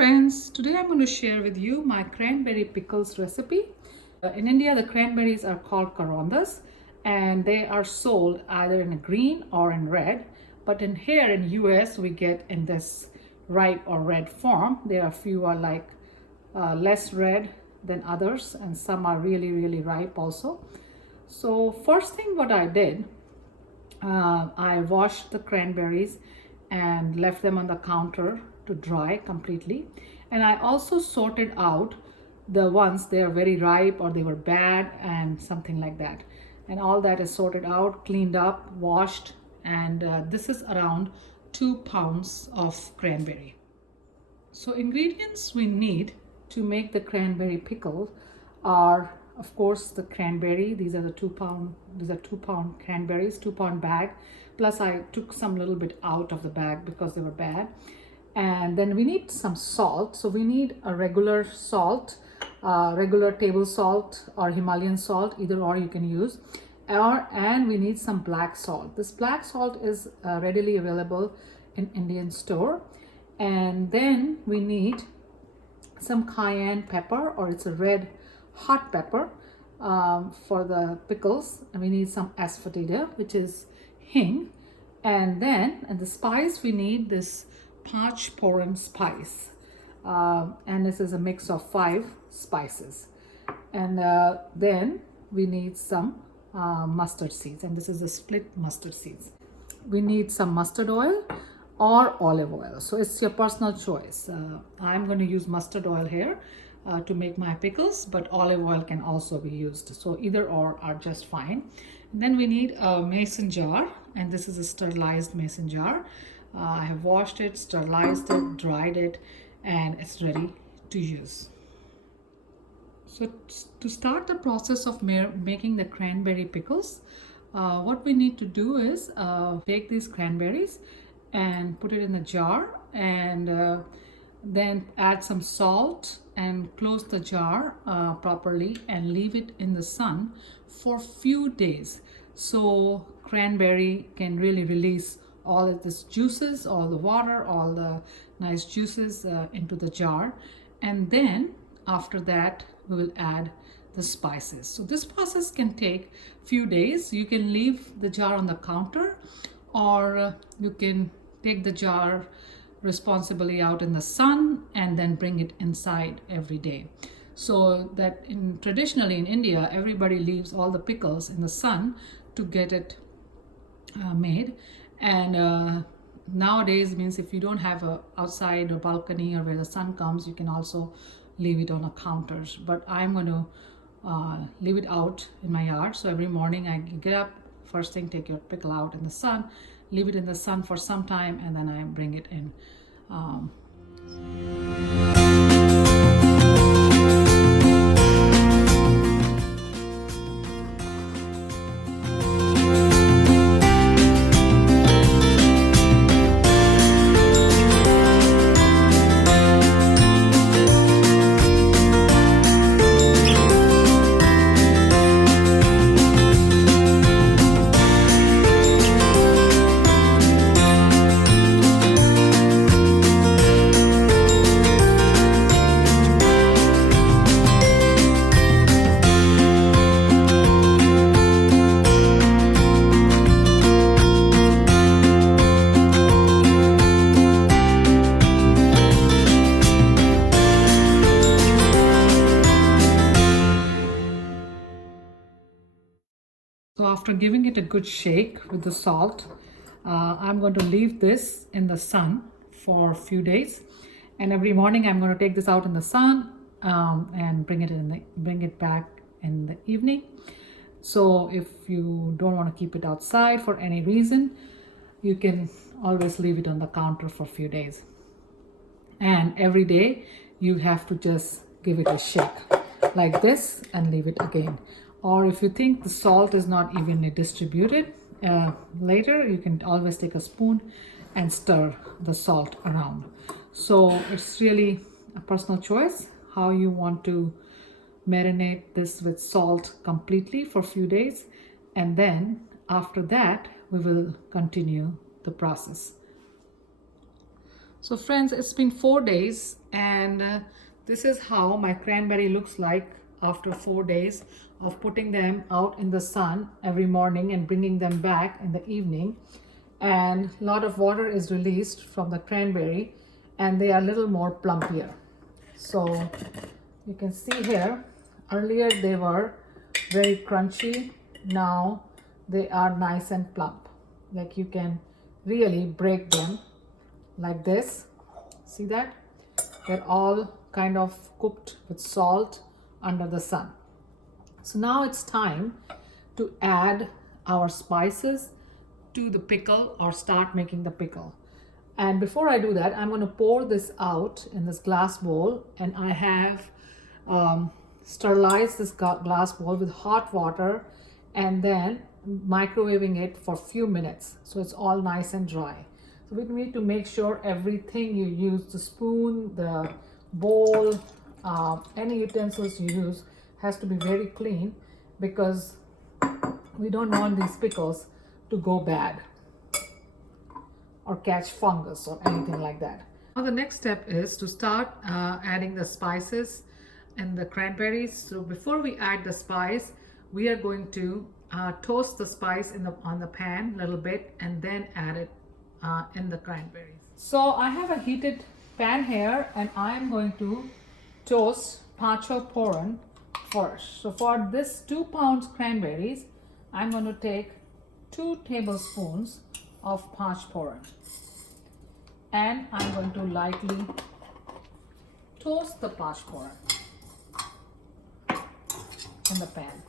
friends, today I'm going to share with you my cranberry pickles recipe. In India, the cranberries are called karandas and they are sold either in green or in red. But in here in US, we get in this ripe or red form. There are few are like less red than others, and some are really ripe also. So first thing what I did, I washed the cranberries and left them on the counter to dry completely. And I also sorted out the ones they are very ripe or they were bad and something like that. And all that is sorted out, cleaned up, washed, and this is around 2 pounds of cranberry. So ingredients we need to make the cranberry pickle are, of course, the cranberry. These are 2 pound cranberries, 2 pound bag. Plus I took some little bit out of the bag because they were bad. And then we need some salt. So we need a regular salt, regular table salt or Himalayan salt, either or you can use. And we need some black salt. This black salt is readily available in Indian store. And then we need some cayenne pepper, or it's a red hot pepper for the pickles. And we need some asafoetida, which is hing. And then the spice, we need this Panch Phoron spice, and this is a mix of 5 spices. And then we need some mustard seeds, and this is a split mustard seeds. We need some mustard oil or olive oil, so it's your personal choice. I'm going to use mustard oil here to make my pickles, but olive oil can also be used, so either or are just fine. And then we need a mason jar, and this is a sterilized mason jar. I have washed it, sterilized it, dried it, and it's ready to use. So to start the process of making the cranberry pickles, what we need to do is take these cranberries and put it in a jar, and then add some salt and close the jar properly and leave it in the sun for few days, so cranberry can really release all of this juices, all the water, all the nice juices into the jar. And then after that we will add the spices. So this process can take few days. You can leave the jar on the counter, or you can take the jar responsibly out in the sun and then bring it inside every day. So that traditionally in India, everybody leaves all the pickles in the sun to get it made. And nowadays means if you don't have a outside or balcony or where the sun comes, you can also leave it on a counters. But I'm going to leave it out in my yard. So every morning I get up, first thing, take your pickle out in the sun, leave it in the sun for some time, and then I bring it in. So after giving it a good shake with the salt, I'm going to leave this in the sun for a few days. And every morning I'm going to take this out in the sun and bring it back in the evening. So if you don't want to keep it outside for any reason, you can always leave it on the counter for a few days. And every day you have to just give it a shake like this and leave it again. Or if you think the salt is not evenly distributed later, you can always take a spoon and stir the salt around. So it's really a personal choice how you want to marinate this with salt completely for a few days, and then after that we will continue the process. So friends, it's been 4 days, and this is how my cranberry looks like after 4 days of putting them out in the sun every morning and bringing them back in the evening. And a lot of water is released from the cranberry, and they are a little more plumpier. So you can see here, earlier they were very crunchy. Now they are nice and plump. Like you can really break them like this. See that? They're all kind of cooked with salt under the sun. So now it's time to add our spices to the pickle or start making the pickle. And before I do that, I'm going to pour this out in this glass bowl, and I have sterilized this glass bowl with hot water and then microwaving it for a few minutes so it's all nice and dry. So we need to make sure everything you use, the spoon, the bowl, any utensils you use has to be very clean, because we don't want these pickles to go bad or catch fungus or anything like that. Now the next step is to start adding the spices and the cranberries. So before we add the spice, we are going to toast the spice on the pan a little bit and then add it in the cranberries. So I have a heated pan here, and I am going to toast Aachar first. So for this 2 pounds cranberries, I'm going to take 2 tablespoons of Aachar, and I'm going to lightly toast the Aachar in the pan.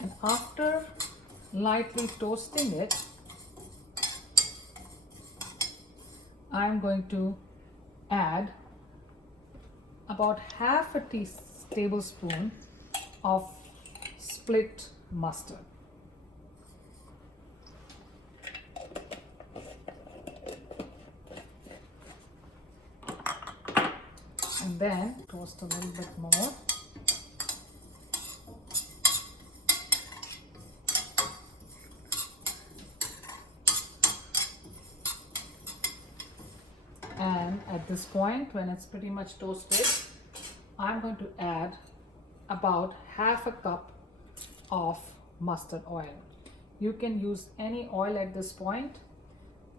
And after lightly toasting it, I'm going to add about half a tablespoon of split mustard. And then toast a little bit more. And at this point, when it's pretty much toasted, I'm going to add about half a cup of mustard oil. You can use any oil at this point,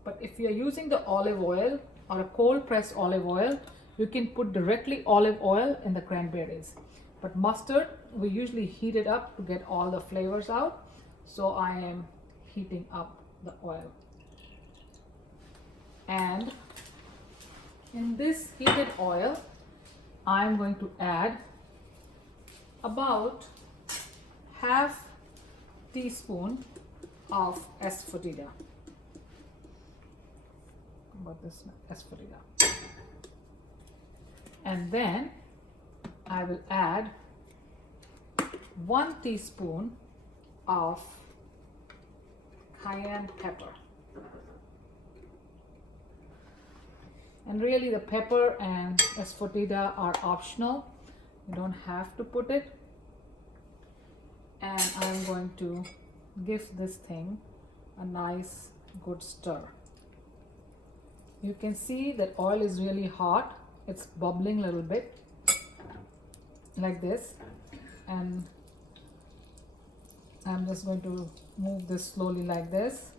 but if you're using the olive oil or a cold pressed olive oil, you can put directly olive oil in the cranberries. But mustard, we usually heat it up to get all the flavors out. So I am heating up the oil. And in this heated oil, I'm going to add about half teaspoon of asafoetida. About this asafoetida. And then I will add 1 teaspoon of cayenne pepper. And really the pepper and asafoetida are optional. You don't have to put it. And I'm going to give this thing a nice good stir. You can see that oil is really hot. It's bubbling a little bit like this, and I'm just going to move this slowly like this.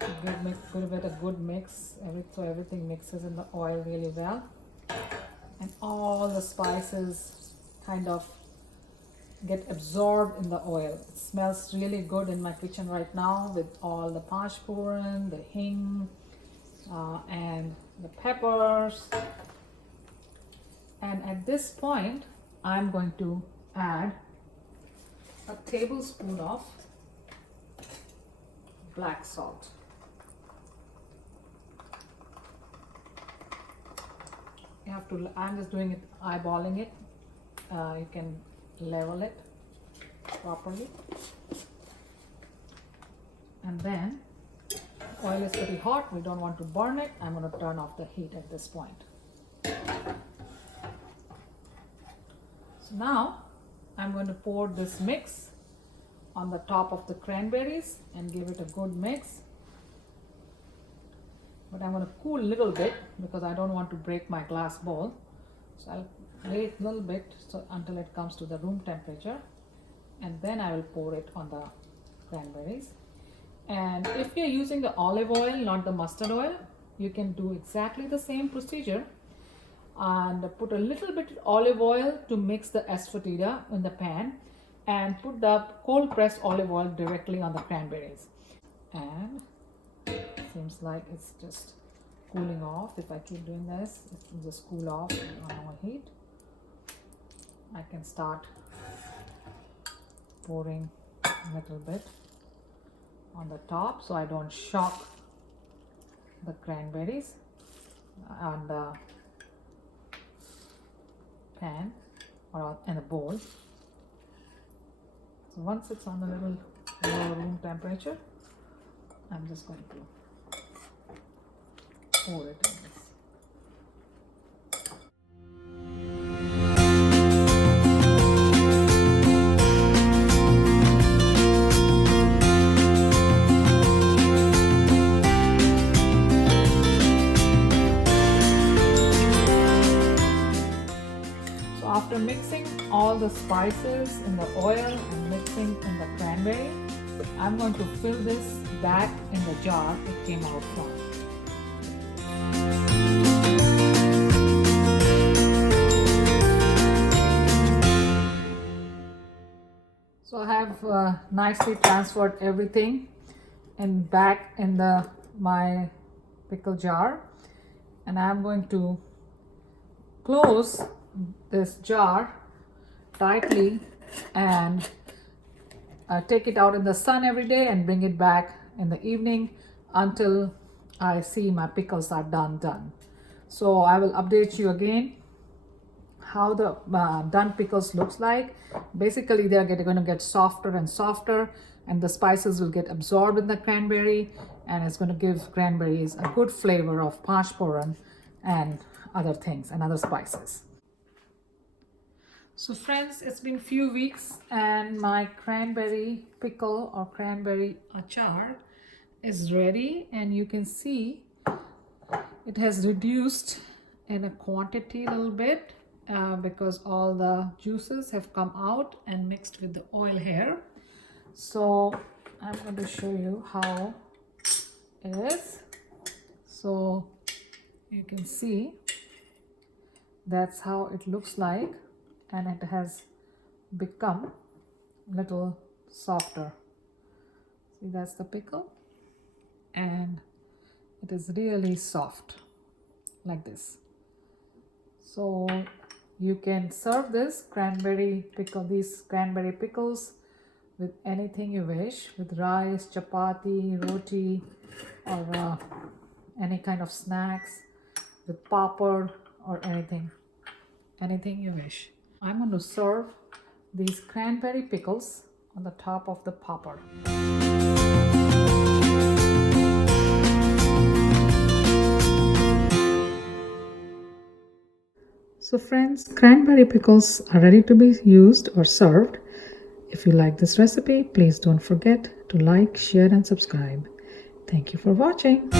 Give it a good mix, so everything mixes in the oil really well, and all the spices kind of get absorbed in the oil. It smells really good in my kitchen right now with all the pachforan, the hing, and the peppers. And at this point, I'm going to add a tablespoon of black salt. You have to, I'm just doing it, eyeballing it. You can level it properly. And then oil is pretty hot, we don't want to burn it. I'm going to turn off the heat at this point. So now I'm going to pour this mix on the top of the cranberries and give it a good mix. But I'm going to cool a little bit because I don't want to break my glass bowl. So I'll wait a little bit until it comes to the room temperature, and then I will pour it on the cranberries. And if you're using the olive oil, not the mustard oil, you can do exactly the same procedure and put a little bit of olive oil to mix the asafoetida in the pan and put the cold pressed olive oil directly on the cranberries. And seems like it's just cooling off. If I keep doing this, it will just cool off on our heat. I can start pouring a little bit on the top so I don't shock the cranberries on the pan or in the bowl. So once it's on a little low room temperature, I'm just going to pour it in this. After mixing all the spices in the oil and mixing in the cranberry, I'm going to fill this back in the jar it came out from. So I have nicely transferred everything and back in my pickle jar, and I'm going to close this jar tightly and take it out in the sun every day and bring it back in the evening until I see my pickles are done. So I will update you again how the done pickles looks like. Basically they're going to get softer and softer, and the spices will get absorbed in the cranberry, and it's going to give cranberries a good flavor of panchphoron and other things and other spices. So friends, it's been few weeks and my cranberry pickle or cranberry achar is ready, and you can see it has reduced in a quantity a little bit because all the juices have come out and mixed with the oil here. So I'm going to show you how it is. So you can see that's how it looks like, and it has become a little softer. See, that's the pickle, and it is really soft like this. So you can serve this cranberry pickle, these cranberry pickles, with anything you wish, with rice, chapati, roti, or any kind of snacks, with papad or anything you wish. I'm going to serve these cranberry pickles on the top of the papad. So friends, cranberry pickles are ready to be used or served. If you like this recipe, please don't forget to like, share and subscribe. Thank you for watching.